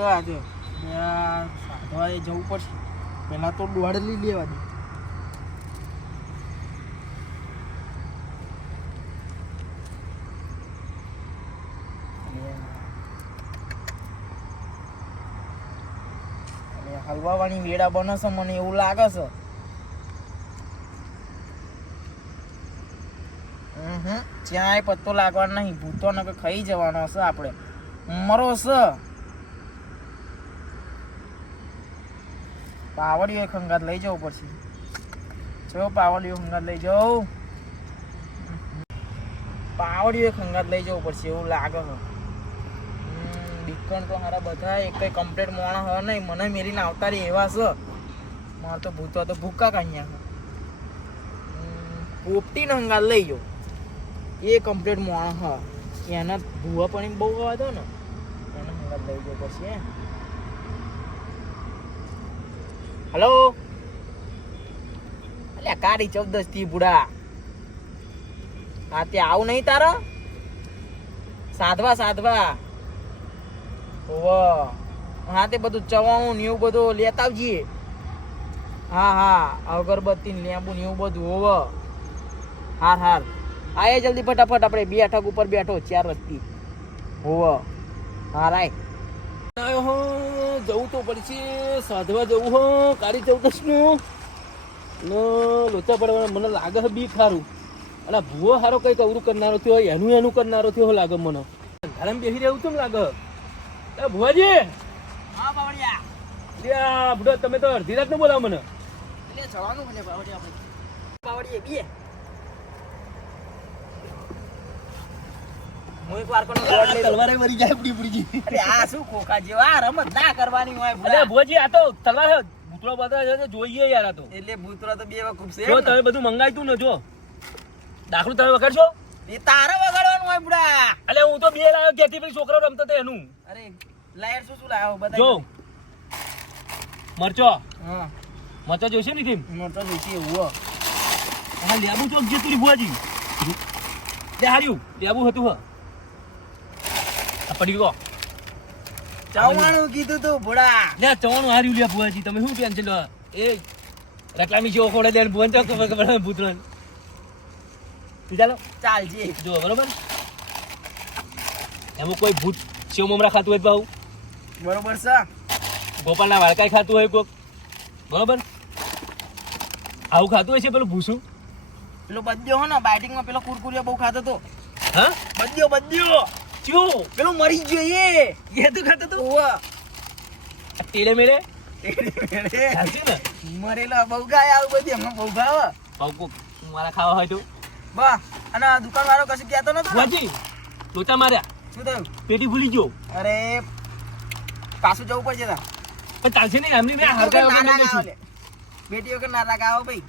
છે આજે સાધવા જવું પડશે. પેલા તો દોડલી લેવા દે. હલવા વાળી વેડા બને છે મને એવું લાગે છે. ક્યાંય પત્તો લાગવાનો નહીં. ભૂતો ને ખાઈ જવાનો હશે આપણે. મરો છે પાવડીઓ ખંગાત લઈ જવું પડશે. ચો પાવડીઓ ખંગાત લઈ જવું. પાવડીઓ ખંગાત લઈ જવું પડશે એવું લાગે છે. દીકણ તો મારા બધા એક કમ્પ્લીટ મોણા હોય નહીં. મને મેરીને આવતા રહી એવા છે. મારે તો ભૂતો તો ભૂકા કાઢ્યા છે. પોપટીને હંગાત લઈ જાઉં. એ કમ્પ્લીટ મોણા હા એના ભૂવા પણ બહુ હવા દો ને એને હંગાત લઈ જવું પડશે. હલો અલ્યા કારી 14 થી બુડા આ ત્યાં આવું નહીં તારા સાધવા ઓવા હા તે બધું ચવાણું ને એવું બધું લેતા આવજે. હા અગરબત્તી ને લેંબુ ને એવું બધું ઓવા. હાર આય જલ્દી ફટાફટ. આપણે બે ઠગ ઉપર બેઠો 4 રસ્તી ઓવા. હા રાય જવું તો પડશે. સાધવા જવું હો કાળી 14 નું લોચા પડવા મને લાગે છે બી ખારું. અને ભૂવો સારો કઈ કવરું કરનારો થયો એનું કરનારો થયો લાગે મને. ઘરમાં બેસી રહેવું કેમ લાગે? એ ભુવાજી હા બાવળિયા લે બુડો તમે તો અડધી રાત ને બોલાવો મને. એટલે જવાનું મને બાવળિયા આપણે બાવળિયે બે હું એક વાર કોનો ગોળ લઈ તલવારે મરી જાય પડી અરે આ શું ખોખા જેવા રમત ના કરવાની હોય. અરે ભુવાજી આ તો તલવાર ભૂતળો બધા છે જોઈએ યાર. આ તો એટલે ભૂતરો તો બે વખત છે. જો તમે બધું મંગાવ્યું ને જો દાખલું તમે વગાડશો એ તારે વગાડવાનું હોય બુડા. એટલે હું તો બે લાવ્યો ઘેરથી પેલી છોકરો રમતો હતો એનું. અરે લાયર શું લાવ્યો બતા જો મરચો હા મરચો જોઈશે ને કેમ મોટો જોઈશે એવું. હા લેબુ ચોક જે તુરી ભુવાજી તે હાર્યું લેબુ હતું હા આ પડી ગયો. ચાવવાનું કીધું તું બુડા. લે ચવાનું હાર્યું લે ભુવાજી તમે શું ટેન્શન લો. એ રકલામી જેવો ખોડે દે ભુવન ચોક ખબર ભૂતરણ ચાલો ચાલજે જો બરોબર. એમાં કોઈ ભૂત સેવ મમરા ખાતું હોય ભાવ બરોબર છે. ગોપાલના વાળકાઈ ખાતું હોય કોક બરોબર. આવું ખાતું હોય છે પેલું ભૂસું પેલો બદ્યો હો ને બાઇટિંગમાં પેલો કુરકુરિયા બહુ ખાતો તો. હા બદ્યો ચિયો પેલો મરી ગયો એ તું ખાતો તો ઓવા ટેડે મેળે ચાલશે ને. મરેલા બહુ ગાય આવું બધી હમણાં બહુ ભાવ ભાવ કોક મારા ખાવા હોય તો બા. અને દુકાન વાળો કશું કહેતો નતો ભુવાજી લોચા માર્યા શું થયું? પેટી ભૂલી ગયો. અરે પાછું જવું પડશે તા. પણ ચાલશે નહીં એમની ને બેટી વગર ના લગાવો ભાઈ.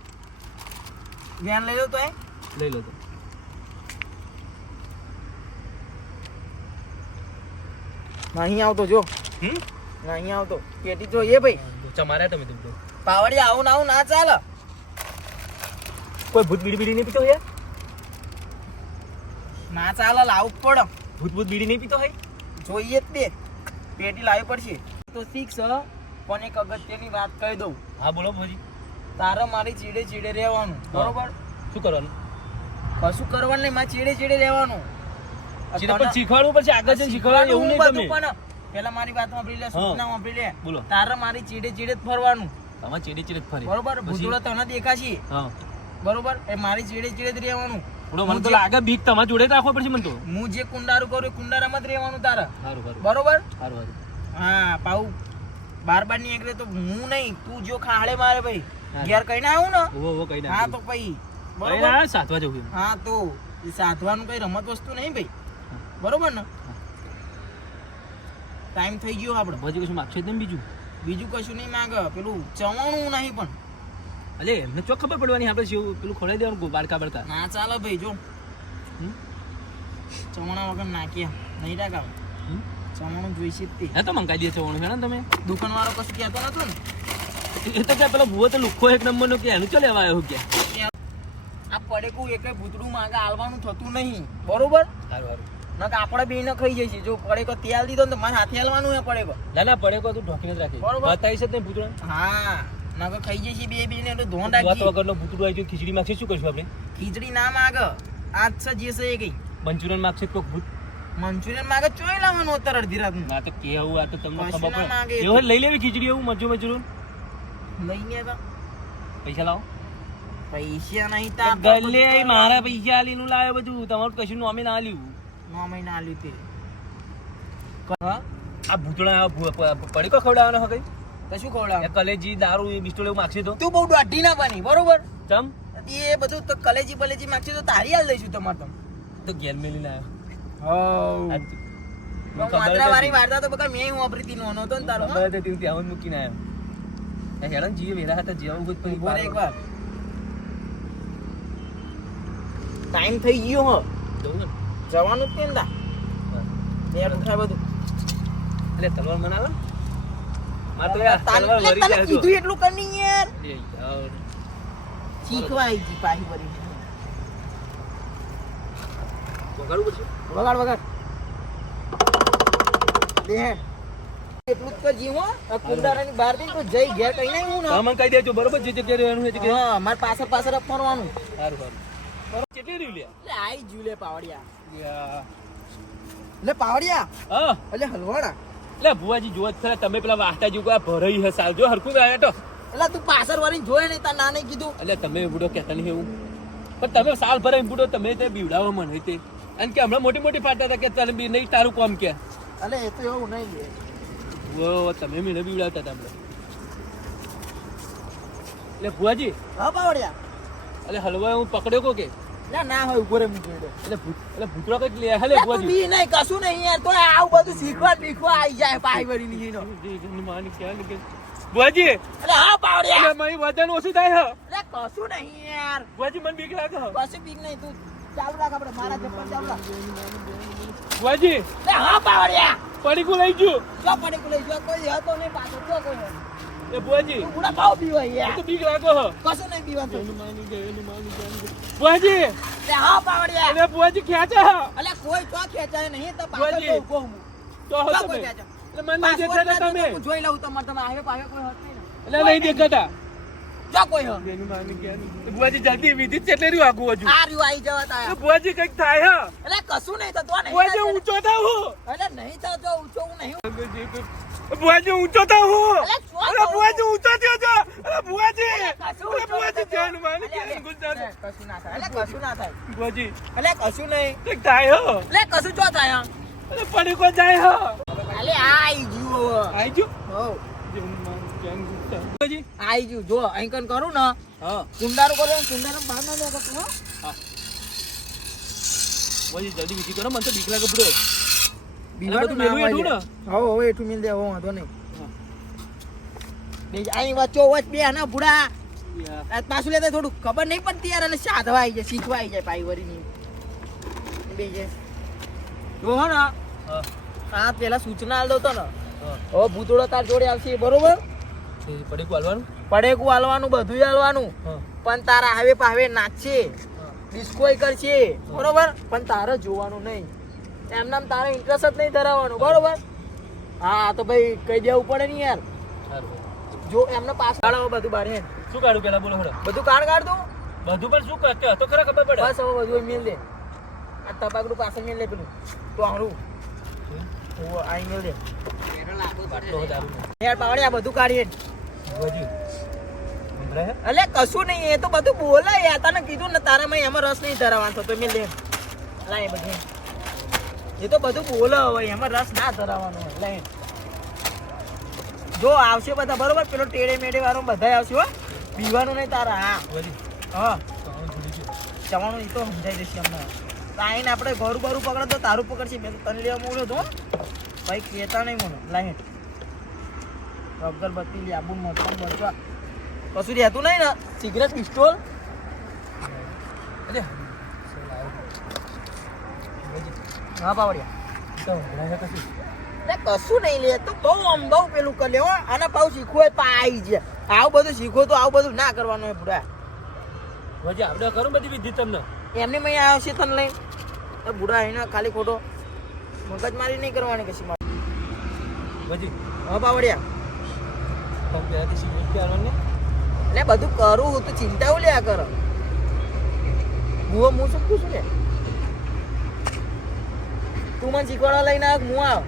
ધ્યાન લઈ લો તો લઈ લો તો નહીં આવતો જો. નહીં આવતો પેટી તો એ ભાઈ લોચા માર્યા તમે તો પાવડી આવું ના ચાલે. કોઈ ભૂત બીડી નહીં પીતો યાર? ના ચાલે લાવવું પડે. ભૂત બીડી નહીં પીતો હોય? જોઈએ જ તે પેટી લાવવી પડશે તો શીખ પણ એક અગત્યની વાત કહી દઉં. હા બોલો ભોજી. તારે મારી ચીડે રહેવાનું બરોબર. શું કરવાનું? કશું કરવાનું નહીં. મારે ચીડે રહેવાનું. પણ શીખવાડવું પડશે આગળ જઈને શીખવાડવાનું એવું નહીં તમે. પણ પેલા મારી વાત સાંભળી લે. સૂચના સાંભળી લે. બોલો. તારે મારી ચીડે જ ફરવાનું તમારે ચીડે જ ફરે બરોબર. ભૂતળો તને દેખાશે બરોબર. એ મારી ચીડે જ રહેવાનું. મને તો લાગે બીક તમારે જોડે જ રાખવો પડશે મને તો. હું જે કુંડારું કરું એ કુંડારામાં જ રહેવાનું તારે. સારું બરોબર. સારું હા પાઉ બાર ની એકરે તો હું નહીં તું જો ખાડે મારે ભાઈ ઘેર કઈ ના આવું ને હા તો પછી બરોબર સાધવા જવું. હા તો સાધવાનું કઈ રમત વસ્તુ નહીં ભાઈ બરોબર ને. ટાઈમ થઈ ગયો આપણે. પછી કશું માગશે ને બીજું કશું નહીં માંગે. પેલું ચવાણું નહીં પણ અલે એમને ચો ખબર પડવાની આપણે શું પેલું ખોડાઈ દેવાનું બારકા બરકા ના ચાલે ભાઈ. જો ચવાણા વગર નાખ્યા નહીં રાખ. ચવાણું જોઈશે જ તે. હા તો મંગાઈ દે ચવાણું છે ને તમે. દુકાન વાળો કશું કહેતો નતો ને. એ તો કે પેલો ભૂવો તો લુખો એક નંબર નો કે એનું ચો લેવા આવ્યો કે આ પડેકું એક ભૂતડું માંગે આલવાનું થતું નહીં બરોબર. સારું નક આપણે બે ને ખાઈ જઈશું જો પડેકો તેલ દીધો ને તો મારે હાથે હાલવાનું હે પડેકો ના પડે કો તું ઢોકીને જ રાખી બરોબર. બતાવી છે ને ભૂતળા હા નક ખાઈ જઈશું બે ને તો ધોન વાત રાખજી વગરનો ભૂતળું આવી ગયું ખીચડી માંગશે શું કરશું આપણે ખીચડી ના માગ આજ છે જે છે એ કઈ મંચુરિયન માંગશે કોક ભૂત મંચુરિયન માગે ચોઈ લાવવાનું અત્યારે અડધી રાતનું ના તો કેવું આ તો તમને કશું ખબર ના માંગે પડે એવું લઈ લેવી ખીચડી એવું મંચુરિયન લઈને તો પૈસા લાવો પૈસા નહીં તા ગલે મારા પૈસા આલીનું લાવે બધું તમારું કશું નોમે ના આલ્યું 9 મહિના આલ્યું તે હા આ ભૂતળા પડીકો ખવડાવવાનો હો કઈ કશું ખવડાવ એ કલેજી દારૂ એ બિસ્ટોલ એવું માગશે તો તું બહુ દોઢી ના બની બરોબર ચમ એ બધું તો કલેજી બલેજી માગશે તો તારી હાલ લઈશું તમારે તો તો ગેલ મેલીને આવ્યો માત્રા વાળી વાર્તા તો બકા મેં વાપરી હતી નોનો તો ને તારો હા? ખબર હતી ત્યાં મૂકીને આવ્યો હેડન જીવે વેરા હતા જેવું બધું પછી ઉભો રહે એકવાર ટાઈમ થઈ ગયો હો જવું ને જવાનું જ કેમ તા લેટ ઉઠાય બધું એટલે તલવાર મનાવે માર તો યાર તલવાર તને મરી જાય કીધું એટલું કરની યાર એ યાર શીખવા આવી જી પાહી ભરી વગાડવું પડશે વગાડ વગાડ લે એટલું જ કરજી હો આ કુંડારાની બહાર થી તો જઈ ગયા કઈ નહીં હું હા મને કહી દેજો બરોબર જે જગ્યાએ રહેવાનું છે જગ્યાએ હા માર પાછળ પાછળ ફરવાનું સારું સારું કેટલી રહ્યું લે એટલે આઈ જ્યુ લે પાવડિયા યા લે પાવડિયા હા એટલે હલવાડા એટલે ભુવાજી જોત ખરા તમે પેલા વાહતા જેવું આ ભરાઈ હે સાલ જો હરખું ગયા તો એટલે તું પાછળ વળીને જોયે નહીં તાર ના નહીં કીધું એટલે તમે બુડો કહેતા નહીં એવું પણ તમે સાલ ભરાઈ બુડો તમે તે બીવડાવો મને તે અને કે હમણાં મોટી મોટી પાટા હતા કે તને બી નહીં તારું કામ કે અલે એ તો એવું નહીં લે વો તમે મને બીવડાવતા હતા હમણાં એટલે ભુવાજી હા પાવડિયા એટલે હલવા હું પકડ્યો કો કે ના ના હોય ઉભો રે હું જોઈ દઉં એટલે ભૂતરો કઈક લે હલે તું ભુવાજી બી નહીં કશું નહીં યાર તો આવું બધું શીખવા બીખવા આવી જાય પાહી વળી ની નો ભુવાજી એટલે હા પાવડિયા એટલે મારી વજન ઓછું થાય હે એટલે કશું નહીં યાર ભુવાજી મને બીક લાગે હે કશું બીક નહીં તું ચાલુ રાખ આપણે મારા ચપ્પલ ચાલુ રાખ ભુવાજી એટલે હા પાવડિયા પડીકું લઈ ગયું જો પડી લઈ જો કોઈ હતો નહીં પાછો જો કોઈ એ ભુવાજી તું ગુડા ભાવ પીવાય એ યાર તો બીક લાગે હે કશું નહીં પીવાનું ભુવાજી એટલે હા પાવડિયા એટલે ભુવાજી ખેંચે હે એટલે કોઈ તો ખેંચાય નહીં તો ભુવાજી. પાછળ તો ઉભો હું તો હો જો તમે કોઈ ખેંચે. એટલે મને નહીં દેખાતા તમે હું જોઈ લઉં તમારે તમે આવે પાવે કોઈ હટ નહીં ને. એટલે નહીં દેખાતા જો કોઈ હો ભુવાજી જલ્દી વિધિ ચેટલે રહ્યું આગું હજુ આ રહ્યું આવી જવા તાયા ભુવાજી કઈક થાય હે એટલે કશું નહીં થતું આ નહીં ભુવાજી થતું. ઊંચો થાવ હું એટલે નહીં થતો ઊંચો હું નહીં ભુવાજી ઊંચો થાવ હું અલે શું અરે થયું? ભુવાજી ઊંચો થયો છો અરે ભુવાજી કશું અરે ઊંચો ભુવાજી નથી જાન થતું. માની અલે, કે ગુંજા અલે, કશું ના થાય એટલે કશું ના થાય ભુવાજી એટલે કશું નહીં કઈક થાય હો એટલે કશું ચો થાય અરે પડી કો જાય હો અલે આઈ ગયું આઈ જો હો ભુવાજી આઈ ગયું જો અહીં કન કરું ને હા કુંડારું કરો ને કુંડારું બહાર ના લે હો ભુવાજી જલ્દી વિધિ કરો મને તો બીક લાગે બુડો બીવાનું બધું મેલું ના એટલું ને? હોય. હો હો એટલું મિલ દે હો વાંધો નહીં બીજ અહીં વચ્ચો વચ બે ને ભૂડા આ પાછું લેતા થોડું ખબર નહીં પડતી યાર એટલે સાધવા આવી જાય શીખવા આવી જાય પાઈ વરીની બીજે જો હો ને હા આ પેલા સૂચના આલ દો તો ને હા હવે ભૂતોડો તાર જોડે આવશે બરોબર પડી કો હાલવાનું પડેકું હાલવાનું બધું હાલવાનું હા પણ તારા હવે પાવે નાચશે ડિસ્કોય કરશે બરોબર પણ તારે જોવાનું નહીં એમનામ તારે ઇન્ટરેસ્ટ જ નહીં ધરાવવાનું બરોબર હા તો ભાઈ કહી દેવું પડે ને યાર સારું જો એમને પાસ કાઢો બધું બારે શું કાઢું પેલા બોલો હમણાં બધું કાઢ કાઢ દઉં બધું પણ શું કરતે હતો ખરા ખબર પડે બસ હવે બધું મેલ દે આ તપાકડું પાછળ મેલ દે પેલું તો આવડું આઈ મેલ દે બાટલો દારૂ યાર પાવડે આ બધું કાઢીએ ભુવાજી મંદરા હે એટલે કશું નહીં એ તો બધું બોલે યાર તને કીધું ને તારામાં એમાં રસ નહીં ધરાવવાનો થતો મેલ દે લાય બધું એ તો બધું બોલે હવે એમાં રસ ના ધરાવવાનો હોય લાય જો આવશે બધા બરોબર પેલો ટેડે મેડે વાળો બધા આવશે હો પીવાનું નહીં તારા હા ભુવાજી હા જોડી છે જવાનું એ તો સમજાઈ દેશે અમને આઈને આપણે ઘરું બરું પકડે તો તારું પકડશે મેં તો તને લેવા મોકલ્યો તો ભાઈ કહેતા નહીં મને લાઈટ અગરબત્તી લાબુ મફત બચવા કશું રહેતું નહીં ને સિગરેટ પિસ્ટોલ અરે હા પાવડિયા તો ભરાય કશું એટલે કશું નહીં લે તો બહુ આમ બહુ પેલું કરી લેવો આને પાવ શીખવું હોય પાઈ જાય આવું બધું શીખો તો આવું બધું ના કરવાનું હોય બુડા ભુવાજી આપણે કરું બધી વિધિ તમને એમને મેં આવ્યો છે તને લઈને બુડા એને ખાલી ખોટો મગજમારી નહીં કરવાની કશી મારે. ભુવાજી હા બાવળિયા, તમે પહેલાથી શીખી ગયા ને એટલે બધું કરું હું તો ચિંતા લ્યા કર. હું શું પૂછું લે, તું મને શીખવાડવા લઈને આવ, હું આવ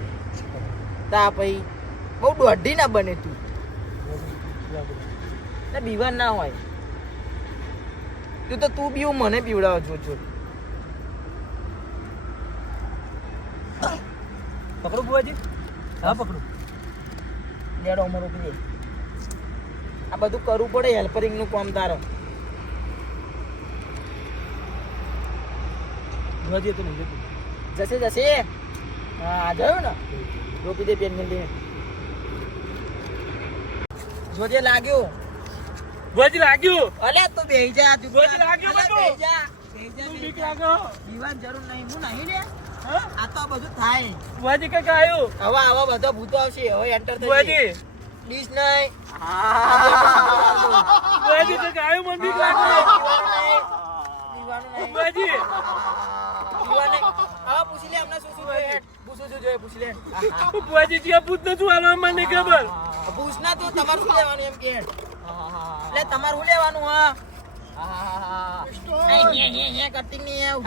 તા પછી બહુ દોઢી ના બને તું, ને બીવાન ના હોય તું બીવું મને પીવડાવ જો પકડો ભુવાજી. હા પકડો. લેડો અમાર ઉભી દે. આ બધું કરવું પડે, હેલ્પરિંગ નું કામ તારે. ભુવાજી તો નહીં જતું. જશે જશે. હા જોયું ને, રોકી દે પેન ગંદી. જોજે લાગ્યું. ભુવાજી લાગ્યું. અલે તું બેહી જા, તું ભુવાજી લાગ્યું અલે બધું. બેહી જા, બેહી જા, તું બેહી બીક જા. લાગો. દીવાન જરૂર નહીં, હું નહીં લે. હા આ તો બધું થાય. ભુવાજી કઈ આવ્યું. હવે આવા બધા ભૂતો આવશે, હવે એન્ટર થઈ ભુવાજી ડીશ નહીં. ભુવાજી તો આવ્યું મને બીક લાગે. દીવાનું નહીં. ભુવાજી દીવાનું નહીં. આવા પૂછી લે, હમણાં શું જોઈએ, પૂછું શું જોઈએ પૂછી લે. ભુવાજી જ્યાં પૂછ નથી આલવા મને નહીં ખબર. પૂછ ના તું, તમારું શું લેવાનું એમ કે. એટલે તમારું શું લેવાનું? હા કરતી નહીં આવું.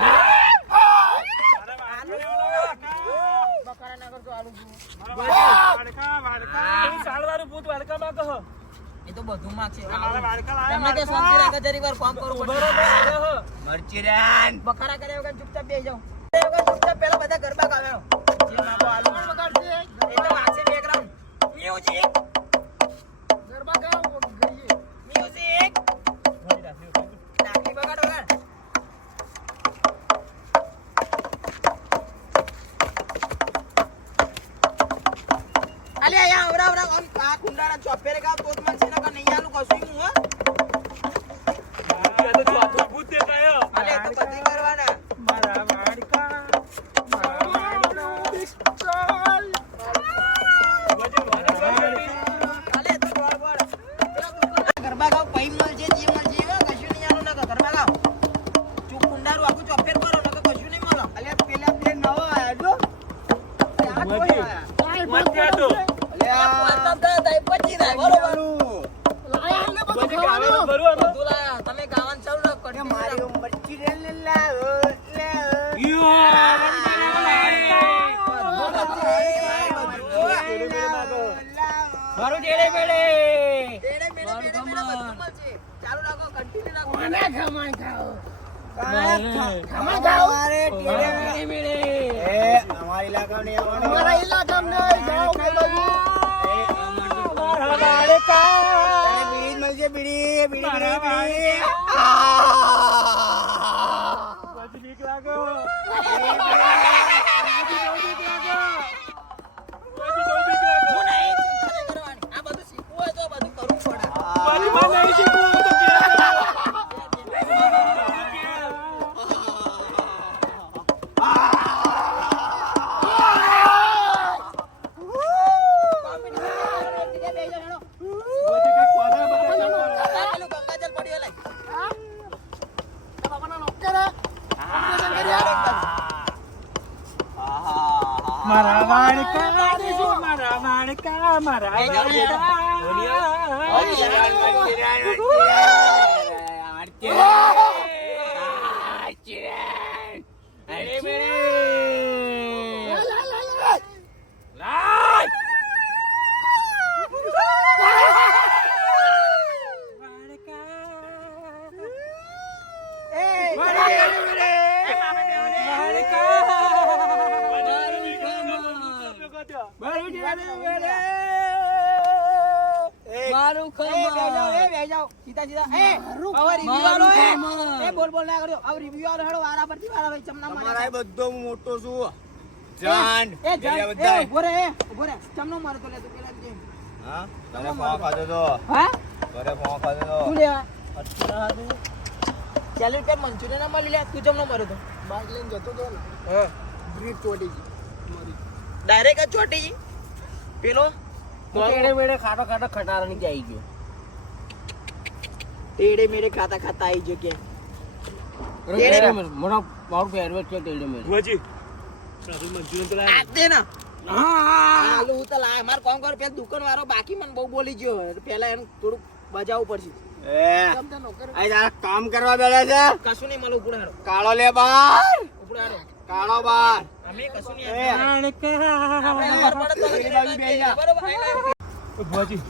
બકરા ના કરતો આલુ. સાલવાળું ભૂત વાડકામાં કહો. એ તો બધું માં છે. તમને કે શાંતિ રાખે, જરી વાર કામ કરવું પડે. મરચીરાન બકરા કર્યા વગર ચૂપચાપ બેસી જાઓ. ચૂપચાપ પેલા બધા ગરબા ગાવાનો. જે માગો આલુ. એ તો વાંચે બેકગ્રાઉન્ડ. મ્યુઝિક. ગરબા ગાઓ ગઈએ. મ્યુઝિક. નાખી બગાડ વગર. અલે આયા આવરા આવરા આમ આ કુંડારા ચોપેરે ગાવ તો જ મન છે નકર નહીં આલું કશું હું હો. તો ચોથું ભૂત દેખાયો. અલે તો બધી કરવાના. મારા વાડકા અલે તો બોલ બોલ. ગરબા ગાવ પઈ મલ જે મલ જે કશું નહીં આલું નકર ગરબા ગાવ. ચૂપ કુંડારું આખું ચોપેર કરો નકર કશું નહીં મળો. અલે પેલા બે નવો આયા જો. મત કાઢો. તમે ગાવાનું ચાલુ રાખો. મારી મરચી રે મારું ડેડે બેડે ચાલુ રાખો, કન્ટિન્યુ રાખો. ખમાઈ ખાઓ. ખમાઈ ખાઓ. મારે ડેડે બેડે એ અમારી લાગણી આવવાની. મારા ઇલાકામાં નહીં જાઓ કે બાજુ. મારા વાડકા બીડી મળશે, બીડી બીડી બીડી બીડી. પછી બીક લાગો. હું નહીં ચિંતા નહીં કરવાની. આ બધું શીખવું હોય તો બધું કરવું પડે. પછી મને નહીં શીખવું તો મારા વાડકા મારા વાડકા મારા મારું બોલ બોલ ના કર્યો. હવે રિવ્યુ આલો હેડો વારા પરથી વારા ભાઈ ચમના મારે. બધો મોટો છું જાન એ પેલા એ બધાય. ઉભો રે ચમનો મારે તો લે તું પેલા જે. હા તને ફોન ખાધો તો હા ઘરે ફોન ખાધો તો તું લેવા ચાલી રૂપિયા મંચુરિયન ના મળી લે. તું ચમનો મારે તો બાઈક લઈને જતો તો ને. હા બ્રેક ચોટી ગઈ ડાયરેક્ટ જ ચોટી ગઈ. પેલો ટેડે મેડે ખાટો ખાટો ખટારા ની આવી ગયો. ટેડે મેડે ખાતા ખાતા આવી ગયો કે મોટો મારું પહેરવેશ છે ટેડે મેડે. ભુવાજી આપણે મંચુરિયન તો આ લાયા. દે ને હા આલુ હું તો લાય માર કામ કર પેલા દુકાન વાળો બાકી મને બહુ બોલી ગયો પેલા એનું થોડુંક બજાવવું પડશે એ સમજા નોકર આ તારા કામ કરવા બેઠા છે કશું નહીં મળે ઉપડે હારો કાળો લે બાર ઉપડે હારો કાળો બાર અમે કશું નહીં એ. આપણે ખબર પડે તો લગી બાજુ બેહી જા. બરોબર આયલા. ભુવાજી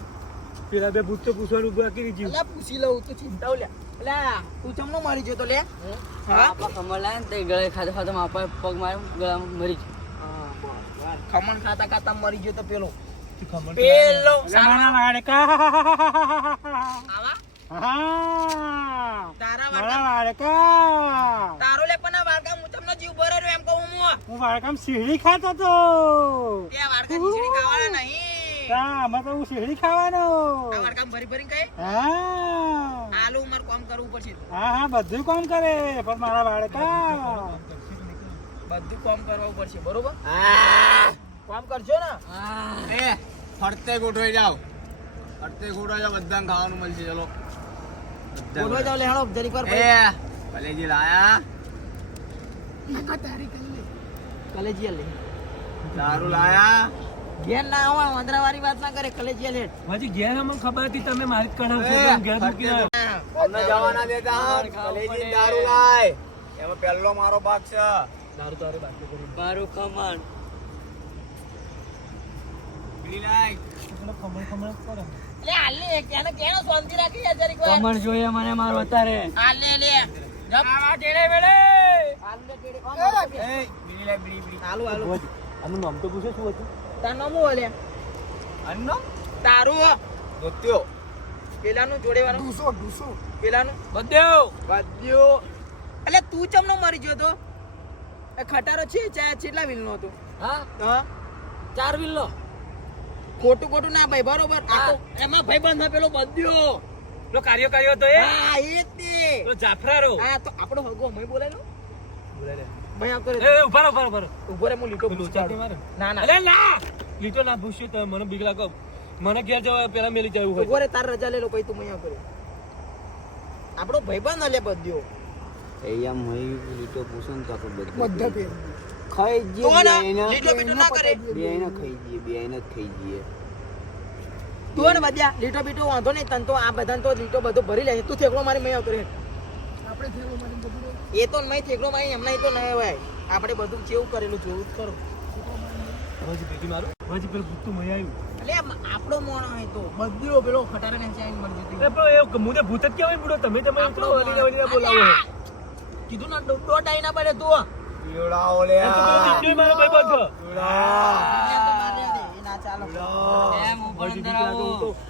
પેલા બે ભૂત તો પૂછવાનું બાકી રહી ગયું. અલા પૂછી લઉં તો ચિંતા લે અલા તું ચમનો મારી ગયો તો લે હા ખમણ ખાતા ખાતા મરી ગયો તો પેલો પેલો આવા તારા વાળકા તારો લે પણ આ વાળકા મુચમનો જીવ ભરે રહ્યો એમ કહું હું વાળકામ શેરડી ખાતો તો તે આ વાળકા ખીચડી ખાવાના નહીં આમાં તો હું શેરડી ખાવાનો આ વાળકામ ભરી ભરી ખાય હા આલુ માર કામ કરવું પડશે હા બધું કામ કરે પણ મારા વાળકા બધું કામ કરવું પડશે બરોબર આ કામ કરજો ને એ ફરતે ગોઠવાઈ જાવ ફરતે ગોઠવાઈ જાવ બધાને ખાવાનું મળશે ચલો બોલવા જાવ લે હાલો જરીક વાર એ કલેજી લાયા કલેજીયા લે દારૂ લાયા ઘેર ના આવા વાંદરા વાળી વાત ના કરે કલેજીયા લે હજી ઘેર અમને ખબર હતી તમે મારી જ કઢાવ એ, છો ઘેર મૂકી આવ્યો. અમને જવા ના દેતા કલેજી દારૂ લાય એમાં પહેલો મારો ભાગ છે દારૂ તો હારે બાકી કરી. મારું ખમણ પીલી લાય ખમણ ખમણ કરે. લે હાલ લે કેને કેનો શાંતિ રાખી યાર જરીક વાર જોઈએ મને મારો અત્યારે હાલ લે જપ આ ટેડે વેડે હાલ લે ટેડે કોણ એ પીલી લાય પીલી હાલો હાલો આનું નામ તો પૂછે શું હતું? તાર નામ હું લે અન્નો તારું દોત્યો પેલાનું જોડે વાળું ડૂસો પેલાનું બધ્યો વાદ્યો એટલે તું ચમનો મરી ગયો તો એ ખટારો છે કેટલા વીલનો હતો હા હા 4 વિલ્લો ખોટું ખોટું ના ભાઈ બરોબર આ તો એમાં ભાઈ બંધ પેલો બધ્યો લો કાર્યો હતો એ હા એ જ તે લો જાફરારો હા તો આપણો હગો મય બોલે નો મય આવતો રે એ ઉભા રહો. ઉભો રે હું લીટો લોચા કે મારે? ના ના અલે ના લીટો ના પૂછ્યું તો મને બીક લાગો. મને ઘેર જવા પેલા મેલી જવું હોય. ઉભો રે તાર રજા લે લો પછી તું મય આવ કરે આપણો ભાઈબંધ હલે બધ્યો એયા મય લીટો પૂછન તો આપણે બધા પે ખાઈ તો ના લીટો બીટો ના કરે બેયને ખાઈ જઈએ બેયને જ ખાઈ જઈએ તું ને બધ્યા લીટો બીટો વાંધો નહીં તન તો આ બધાને તો લીટો બધો ભરી લે તું થેકડો મારી મય આવતો રે આપણે થેકડો મારી બધું એ તો મય થેકડો મારી એમના તો નહીં હોય આપણે બધું કેવું કરેલું જોવું જ કરો હજી ભેગી મારું હજી પેલું ભૂતું મય આવ્યું. એટલે આપણો મોણો હોય તો બધ્યો પેલો ખટારા ને ચાઈન મળી જતી એ પણ એ મુને ભૂત જ કહેવાય બુડો તમે આપણો વળીને બોલાવો અલ્યા! કીધું ના દોટ આઈ ના પડે તું પીવડાવો લે એમ તો પેલો દીકરી મારો ભાઈ બધો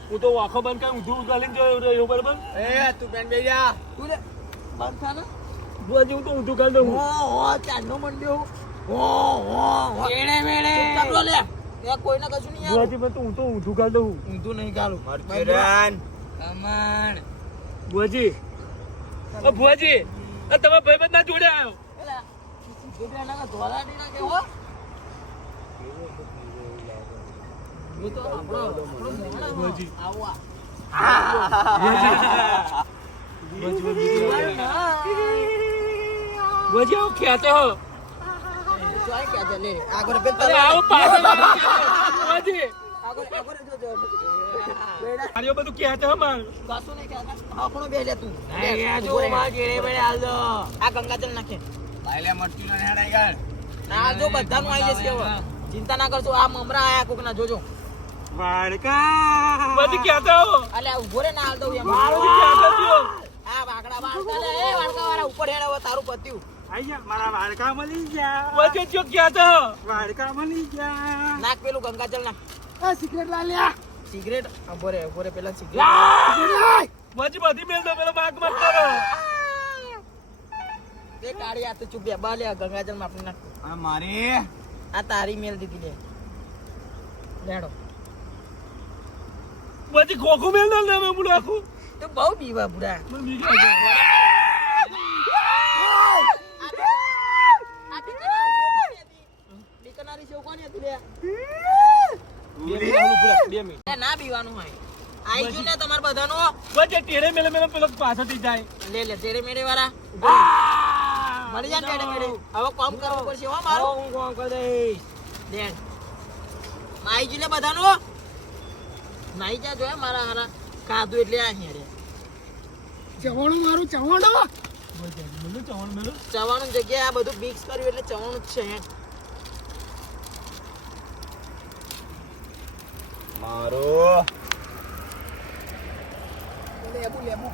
હું તો આખો બંધ કઈ ઊંધું ગાલીને જોયો બરાબર. એ તું પેન બેહી જા તું લે બંધ થા ને બુઆજી હું તો ઊંધું ગાલ દઉં. ચાંદનો મંડ્યો ચાલો લે એ કોઈને કશું નહીં યાર બુઆજી હું તો ઊંધું ગાલ દઉં. ઊંધું નહીં ગાલું મરચેરાન કમણ બુઆજી ઓ બુઆજી આ તમારા ભાઈબંધ ના જોડે આવ્યો. એલા ગોબરા ના ધોલાડી ના કે હો એ તો આપણો મોણા બુઆજી. આવો બુઆજી આવો ખેંચો. ચાય કે લે આગળ પેલ અરે આવો પાછળ બુઆજી આગળ જો બેડા આર્યો બધું ખેંચો માર. કાસો નહીં કે આપણો બે લે તું જો માર ઘેરે બેડે હાલ દો. આ ગંગાજળ નાખે લાઈલે મરચું ને હેડાઈ ગળ આ જો બધાનું આવી જશે હવે ચિંતા ના કરશો આ મમરા આયા કોક ના જોજો બુઆજી ખેંચો. અલે આ ઉભો રે ના હાલ દઉં એમ બુઆજી ખેંચો દ્યો. આ વાકડા વાળકા લે એ વાળકા વાળા ઉપર હેડ હવે તારું પત્યું બુઆજી જો ખેંચો. નાખ પેલું ગંગાજળ નાખ આ સિગરેટ લા લ્યા સિગરેટ ઉભો રે પેલા સિગરેટ બુઆજી બધી મેલ દો પેલો માગ મત કરો. એ કાળી આ તો ચૂપ્યા બા લે ગંગાજળ માં આપણે નાખ આ મારી આ તારી મેલ દીધી લે લેડો બુઆજી ખોખું મેલ દો ને મેં બોલું આખું. તો બહુ પીવા બુડા મને બીક લાગે. બીકનારી સેવ કોની હતી લે બે મિનિટ. એ ના પીવાનું હોય આઈ ગયું ને તમાર બધાનો બુઆજી ટેરે મેલે મેલે પેલો પાછળથી જાય. લે લે તેરે મેરે વાળા આ! મળી જા ટેડે મેડે. હવે કામ કરવું પડશે હો મારું. હું કોણ કરી દઈશ દેન માઈ જીને બધાનું નાઈ જા જોયા મારા હારા કાદુ એટલે આ હેડે ચવાણું મારું ચવાણું ચવાનું જગ્યાએ આ બધું મિક્સ કર્યું એટલે ચવાનું જ છે હેડ. મારો લેબુ લેબુ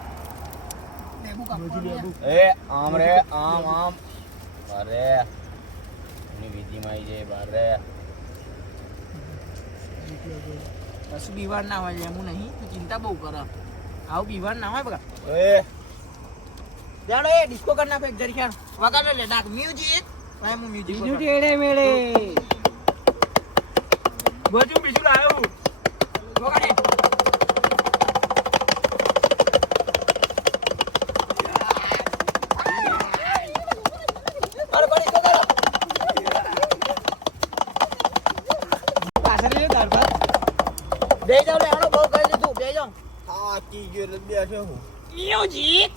લેબુ કાપવાનું એ આમ રે આમ આમ અરે એની વિધિમાં આવી જાય બાર રે કશું બીમાર ના હોય એમ નહીં તું ચિંતા બહુ કર આવું બીમાર ના હોય બકા એ જાડો એ ડિસ્કો કર નાખો એક જરી ખેણ વગાડો લે નાખ મ્યુઝિક ભાઈ હું મ્યુઝિક બીજું ટેડે મેળે બધું બીજું લાવ્યું વગાડે અરે બડી તો કરો પાછળ લે તાર પર બે જાવ લે આનો બહુ કહી દીધું બે જાવ આ કી ગયો એટલે બેઠો હું મ્યુઝિક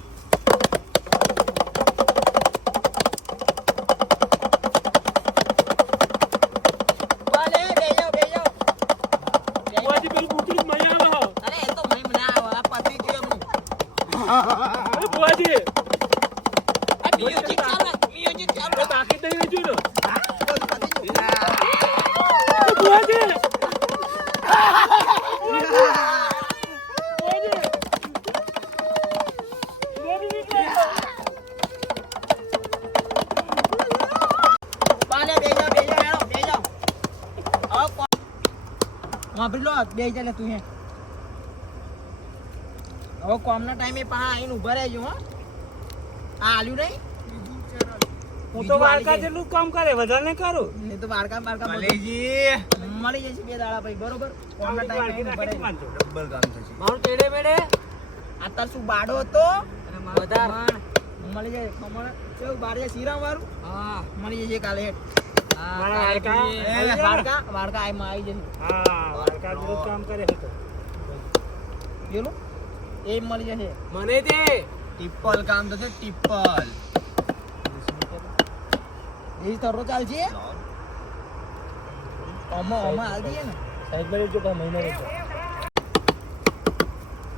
વાલે બે જાવ બુઆજી પેલું બુતરું જ મહી આવે અરે એ તો મહિમ ના આવે આ પતિ ગયો એમનું એ બુઆજી આ મ્યુઝિક ચાલુ એ તાકીદ નહીં વેચ્યું ને પતિ ગયું એ બુઆજી બાલે બે જાવ હેડો બે જાવ વાપરી લો બે જા લે તું હે હવે કોમના ટાઈમે પા આઈને ઉભા રહેજો હો આ આલ્યું નહીં હું તો વાળકા જેટલું કામ કરે વધારે નહીં કરું ને તો બારકા બધું મલેજી મળી જશે બે દાડા પછી બરોબર કોમના ટાઈમે આઈને ઉભા રહેજો. ડબલ કામ થશે મારું ટેડે મેળે અત્યાર શું બાડો હતો વધાર મળી જાય ખમણ કેવું બાર જાય શીરા વાળું હા મળી જશે કાલે મારા વાળકા વાડકા આઈમાં આવી જશે હા વાળકા જેટલું કામ કરે હતો પેલું એ મળી જશે મને દે ટિપ્પલ કામ થશે ટિપ્પલ એ તરો ચાલશે ઓમાં હાલ દઈએ ને સાઈડ પર જો કા મહિના રહેતો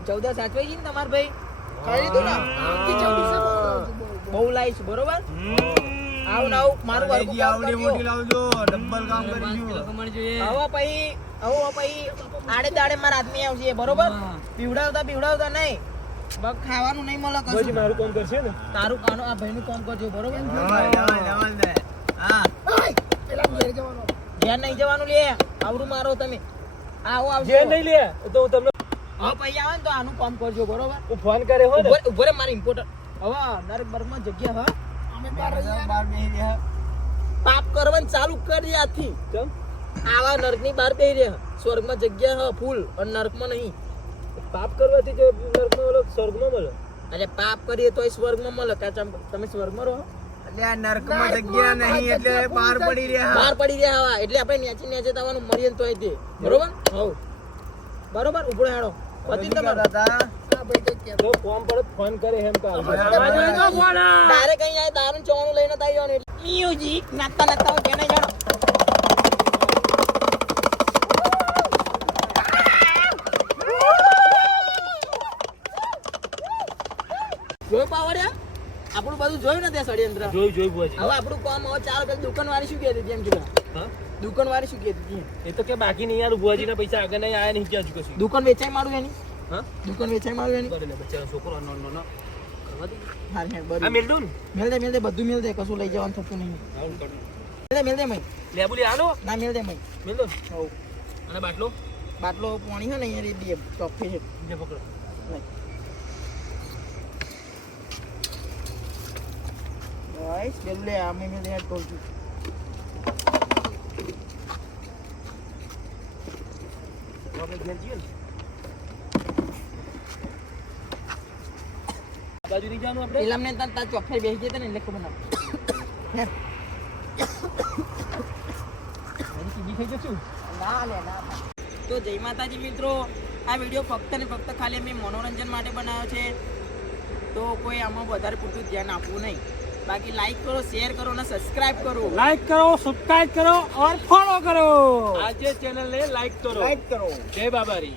14 સાચવાઈ ગઈ ને તમાર ભાઈ કરી દીધું ને આમથી 24 બહુ લાઈશ બરોબર આવું ને આવું મારું વર્ગું મલેજી કામ આવડી કરજો. મોટી લાવજો ડબલ કામ કરીશું હવે પછી આડે દાડે મારા આદમી આવશે બરોબર પીવડાવતા નહીં બગ ખાવાનું નહીં મળે બુઆજી કશું મારું કામ કરશે ને તારું કાનો આ ભાઈનું કામ કરજો બરોબર ડબલ દે હા પેલા ઘેર જવાનો ઘેર નહીં જવાનું લે આવડું મારો તમે આવો આવજો જે નહીં લે તો હું તમને હવે પછી આવે ને તો આનું કામ કરજો બરોબર હું ફોન કરે હો ને ઉભો રે મારે ઇમ્પોર્ટન્ટ હવે નરક બર્ગમાં જગ્યા હ અમે બાર રહ્યા બાર બેહી રહ્યા પાપ કરવાનું ચાલુ કરી આથી ચમ આવા નરકની બહાર બેહી રહ્યા સ્વર્ગમાં જગ્યા હ ફૂલ અને નરકમાં નહીં પાપ કરવાથી જો નરકમાં ઓલો સ્વર્ગમાં મળે એટલે પાપ કરીએ તો સ્વર્ગમાં મળે કાચા તમે સ્વર્ગમાં રહો એટલે આ નરકમાં જગ્યા નહીં એટલે બહાર પડી રહ્યા બહાર પડી રહ્યા હવા એટલે આપણે નેચે થવાનું મળીએ તો અહીંથી બરોબર હવ બરોબર ઉપડે હેડો પતિ તમારો હતા આ ભાઈ તો કે તો ફોન પર ફોન કરે એમ કા ડાયરેક્ટ અહીં આય દારૂ ચોવાનું લઈને તો આવી જવાનું મ્યુઝિક નાચતા હું કેને જાણો જોઈ પાવડ્યા આપણું બધું જોયું ને ત્યાં ષડયંત્ર જોઈ બુઆજી હવે આપણું કામ હવે ચાલો પેલી દુકાન વાળી શું કહેતી હતી એમ કીધું હા દુકાન વાળી શું કહેતી હતી એ તો કે બાકી નહીં યાર બુઆજીના પૈસા આગળ નહીં આયા નહીં ક્યાં ચૂકશું દુકાન વેચાઈ મારું એની હા દુકાન વેચાઈ મારું એની બરે બચ્ચાનો છોકરો નો નો નો કરવા દે હાર હેડ આ બરી મેલડું મેલ દે બધું મેલ દે કશું લઈ જવાનું થતું નહીં આવું કર મેલ દે મય લે બોલી આનો ના મેલ દે મય મેલડું હવ અને બાટલો બાટલો પાણી હે ને એ દે ચોખ્ખી છે જે પકડો ગાઈસ બેલ લે આ મેલ દે ટોલ છું આપણે ઘેર જઈએ ને બાજુ નહીં જવાનું આપણે પેલા મને તાર ચોખ્ખી બેસી જતા ને એટલે ખબર ના હે એની ટીવી થઈ જશું ના લે ના તો જય માતાજી મિત્રો આ વિડીયો ફક્ત ને ફક્ત ખાલી અમે મનોરંજન માટે બનાવ્યો છે તો કોઈ આમાં વધારે પૂરતું ધ્યાન આપવું નહીં બાકી લાઈક કરો, શેર કરો અને સબસ્ક્રાઇબ કરો. લાઈક કરો, સબસ્ક્રાઇબ કરો और फॉलो करो. આજે ચેનલને લાઈક કરો. લાઈક કરો. જય બાબારી.